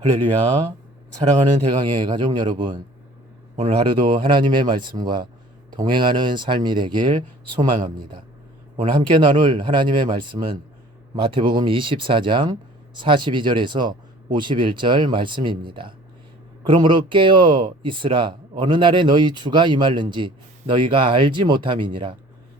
할렐루야. 사랑하는 대강의 가족 여러분, 오늘 하루도 하나님의 말씀과 동행하는 삶이 되길 소망합니다. 오늘 함께 나눌 하나님의 말씀은 마태복음 24장 42절에서 51절 말씀입니다. 그러므로 깨어 있으라. 어느 날에 너희 주가 임할는지 너희가 알지 못함이니라.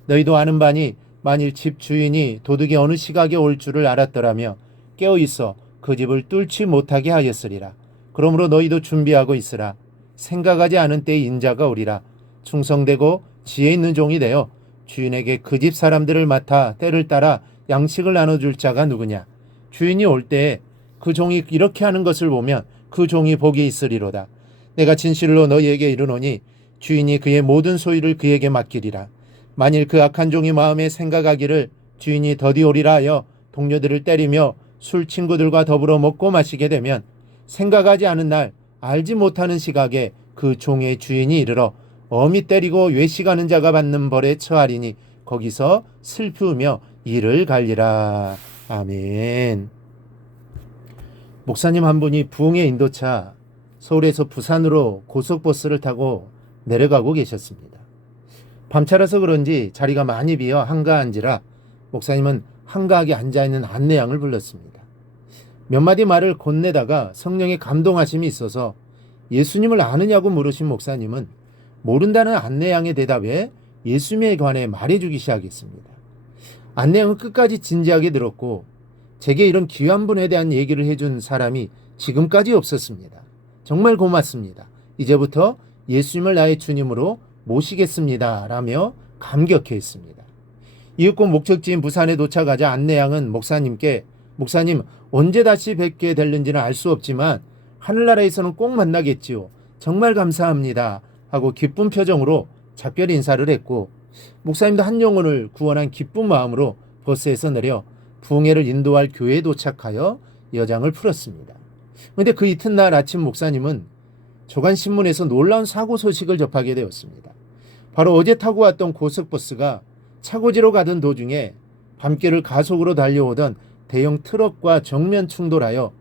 너희도 아는 바니 만일 집 주인이 도둑이 어느 시각에 올 줄을 알았더라며 깨어 있어 그 집을 뚫지 못하게 하였으리라. 그러므로 너희도 준비하고 있으라. 생각하지 않은 때에 인자가 오리라. 충성되고 지혜 있는 종이 되어 주인에게 그 집 사람들을 맡아 때를 따라 양식을 나눠줄 자가 누구냐. 주인이 올 때에 그 종이 이렇게 하는 것을 보면 그 종이 복이 있으리로다. 내가 진실로 너희에게 이르노니 주인이 그의 모든 소유를 그에게 맡기리라. 만일 그 악한 종이 마음에 생각하기를 주인이 더디 오리라 하여 동료들을 때리며 술 친구들과 더불어 먹고 마시게 되면 생각하지 않은 날 알지 못하는 시각에 그 종의 주인이 이르러 엄히 때리고 외식하는 자가 받는 벌에 처하리니 거기서 슬프며 이를 갈리라. 아멘. 목사님 한 분이 부흥의 인도차 서울에서 부산으로 고속버스를 타고 내려가고 계셨습니다. 밤차라서 그런지 자리가 많이 비어 한가한지라 목사님은 한가하게 앉아있는 안내양을 불렀습니다. 몇 마디 말을 건네다가 성령의 감동하심이 있어서 예수님을 아느냐고 물으신 목사님은 모른다는 안내양의 대답에 예수님에 관해 말해주기 시작했습니다. 안내양은 끝까지 진지하게 들었고 제게 이런 귀한 분에 대한 얘기를 해준 사람이 지금까지 없었습니다. 정말 고맙습니다. 이제부터 예수님을 나의 주님으로 모시겠습니다. 라며 감격해 했습니다. 이윽고 목적지인 부산에 도착하자 안내양은 목사님께 목사님 언제 다시 뵙게 될는지는 알 수 없지만 하늘나라에서는 꼭 만나겠지요. 정말 감사합니다. 하고 기쁜 표정으로 작별 인사를 했고 목사님도 한 영혼을 구원한 기쁜 마음으로 버스에서 내려 부흥회를 인도할 교회에 도착하여 여장을 풀었습니다. 그런데 그 이튿날 아침 목사님은 조간신문에서 놀라운 사고 소식을 접하게 되었습니다. 바로 어제 타고 왔던 고속버스가 차고지로 가던 도중에 밤길을 가속으로 달려오던 대형 트럭과 정면 충돌하여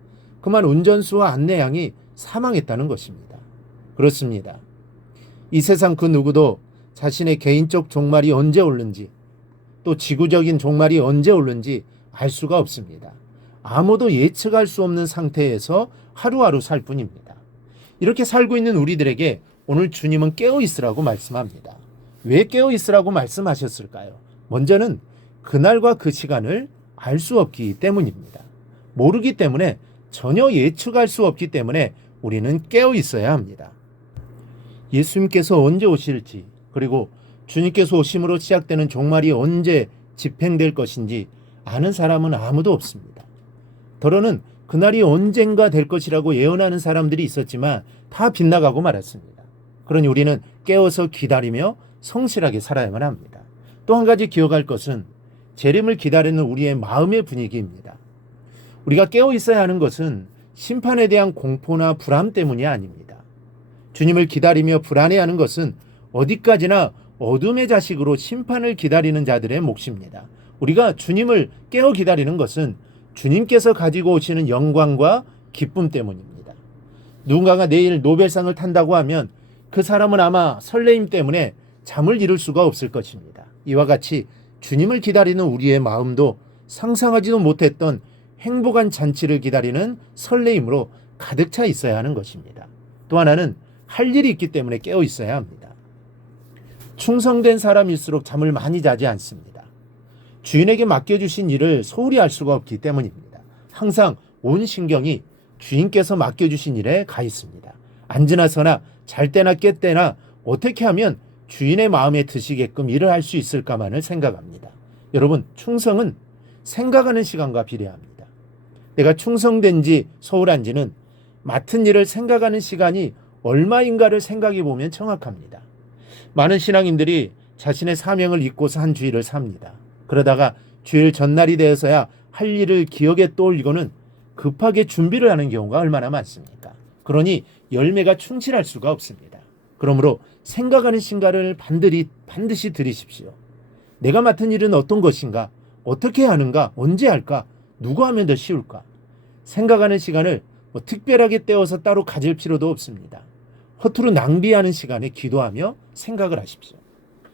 그만 운전수와 안내양이 사망했다는 것입니다. 그렇습니다. 이 세상 그 누구도 자신의 개인적 종말이 언제 오는지 또 지구적인 종말이 언제 오는지 알 수가 없습니다. 아무도 예측할 수 없는 상태에서 하루하루 살 뿐입니다. 이렇게 살고 있는 우리들에게 오늘 주님은 깨어 있으라고 말씀합니다. 왜 깨어 있으라고 말씀하셨을까요? 먼저는 그날과 그 시간을 알 수 없기 때문입니다. 모르기 때문에 전혀 예측할 수 없기 때문에 우리는 깨어 있어야 합니다. 예수님께서 언제 오실지 그리고 주님께서 오심으로 시작되는 종말이 언제 집행될 것인지 아는 사람은 아무도 없습니다. 더러는 그날이 언젠가 될 것이라고 예언하는 사람들이 있었지만 다 빗나가고 말았습니다. 그러니 우리는 깨어서 기다리며 성실하게 살아야만 합니다. 또 한 가지 기억할 것은 재림을 기다리는 우리의 마음의 분위기입니다. 우리가 깨어 있어야 하는 것은 심판에 대한 공포나 불안 때문이 아닙니다. 주님을 기다리며 불안해하는 것은 어디까지나 어둠의 자식으로 심판을 기다리는 자들의 몫입니다. 우리가 주님을 깨어 기다리는 것은 주님께서 가지고 오시는 영광과 기쁨 때문입니다. 누군가가 내일 노벨상을 탄다고 하면 그 사람은 아마 설레임 때문에 잠을 이룰 수가 없을 것입니다. 이와 같이 주님을 기다리는 우리의 마음도 상상하지도 못했던 행복한 잔치를 기다리는 설레임으로 가득 차 있어야 하는 것입니다. 또 하나는 할 일이 있기 때문에 깨어 있어야 합니다. 충성된 사람일수록 잠을 많이 자지 않습니다. 주인에게 맡겨주신 일을 소홀히 할 수가 없기 때문입니다. 항상 온 신경이 주인께서 맡겨주신 일에 가 있습니다. 앉으나 서나 잘 때나 깰 때나 어떻게 하면 주인의 마음에 드시게끔 일을 할 수 있을까만을 생각합니다. 여러분, 충성은 생각하는 시간과 비례합니다. 내가 충성된지 소홀한지는 맡은 일을 생각하는 시간이 얼마인가를 생각해 보면 정확합니다. 많은 신앙인들이 자신의 사명을 잊고서 한 주일을 삽니다. 그러다가 주일 전날이 되어서야 할 일을 기억에 떠올리고는 급하게 준비를 하는 경우가 얼마나 많습니까? 그러니 열매가 충실할 수가 없습니다. 그러므로 생각하는 시간을 반드시 들이십시오. 내가 맡은 일은 어떤 것인가? 어떻게 하는가? 언제 할까? 누구 하면 더 쉬울까? 생각하는 시간을 뭐 특별하게 떼어서 따로 가질 필요도 없습니다. 허투루 낭비하는 시간에 기도하며 생각을 하십시오.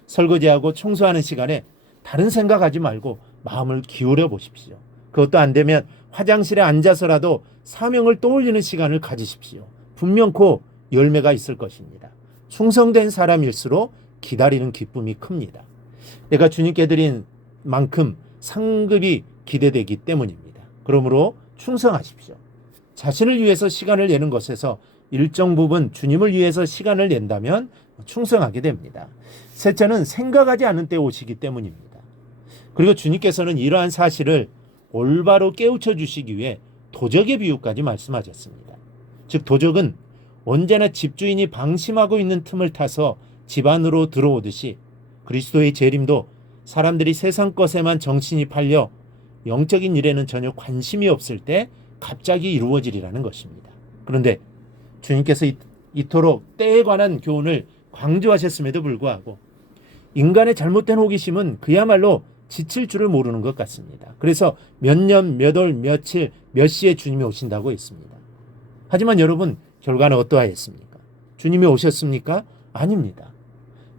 설거지하고 청소하는 시간에 다른 생각하지 말고 마음을 기울여 보십시오. 그것도 안 되면 화장실에 앉아서라도 사명을 떠올리는 시간을 가지십시오. 분명코 열매가 있을 것입니다. 충성된 사람일수록 기다리는 기쁨이 큽니다. 내가 주님께 드린 만큼 상급이 기대되기 때문입니다. 그러므로 충성하십시오. 자신을 위해서 시간을 내는 것에서 일정 부분 주님을 위해서 시간을 낸다면 충성하게 됩니다. 셋째는 생각하지 않은 때 오시기 때문입니다. 그리고 주님께서는 이러한 사실을 올바로 깨우쳐 주시기 위해 도적의 비유까지 말씀하셨습니다. 즉 도적은 언제나 집주인이 방심하고 있는 틈을 타서 집 안으로 들어오듯이 그리스도의 재림도 사람들이 세상 것에만 정신이 팔려 영적인 일에는 전혀 관심이 없을 때 갑자기 이루어지리라는 것입니다. 그런데 주님께서 이토록 때에 관한 교훈을 강조하셨음에도 불구하고 인간의 잘못된 호기심은 그야말로 지칠 줄을 모르는 것 같습니다. 그래서 몇 년, 몇 월, 며칠, 몇 시에 주님이 오신다고 했습니다. 하지만 여러분, 결과는 어떠하였습니까? 주님이 오셨습니까? 아닙니다.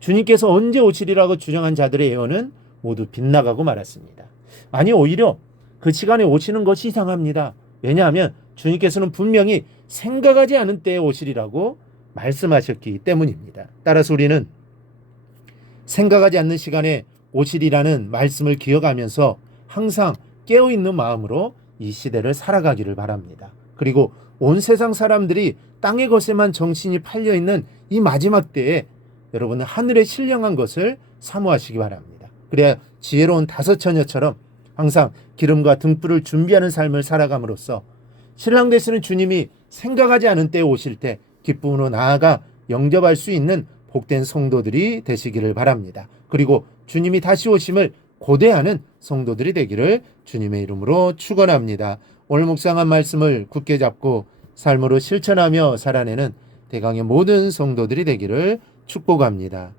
주님께서 언제 오시리라고 주장한 자들의 예언은 모두 빗나가고 말았습니다. 아니, 오히려 그 시간에 오시는 것이 이상합니다. 왜냐하면 주님께서는 분명히 생각하지 않은 때에 오시리라고 말씀하셨기 때문입니다. 따라서 우리는 생각하지 않는 시간에 오시리라는 말씀을 기억하면서 항상 깨어있는 마음으로 이 시대를 살아가기를 바랍니다. 그리고 온 세상 사람들이 땅의 것에만 정신이 팔려있는 이 마지막 때에 여러분은 하늘의 신령한 것을 사모하시기 바랍니다. 그래야 지혜로운 다섯 처녀처럼 항상 기름과 등불을 준비하는 삶을 살아감으로써 신랑 되시는 주님이 생각하지 않은 때에 오실 때 기쁨으로 나아가 영접할 수 있는 복된 성도들이 되시기를 바랍니다. 그리고 주님이 다시 오심을 고대하는 성도들이 되기를 주님의 이름으로 축원합니다. 오늘 묵상한 말씀을 굳게 잡고 삶으로 실천하며 살아내는 대강의 모든 성도들이 되기를 축복합니다.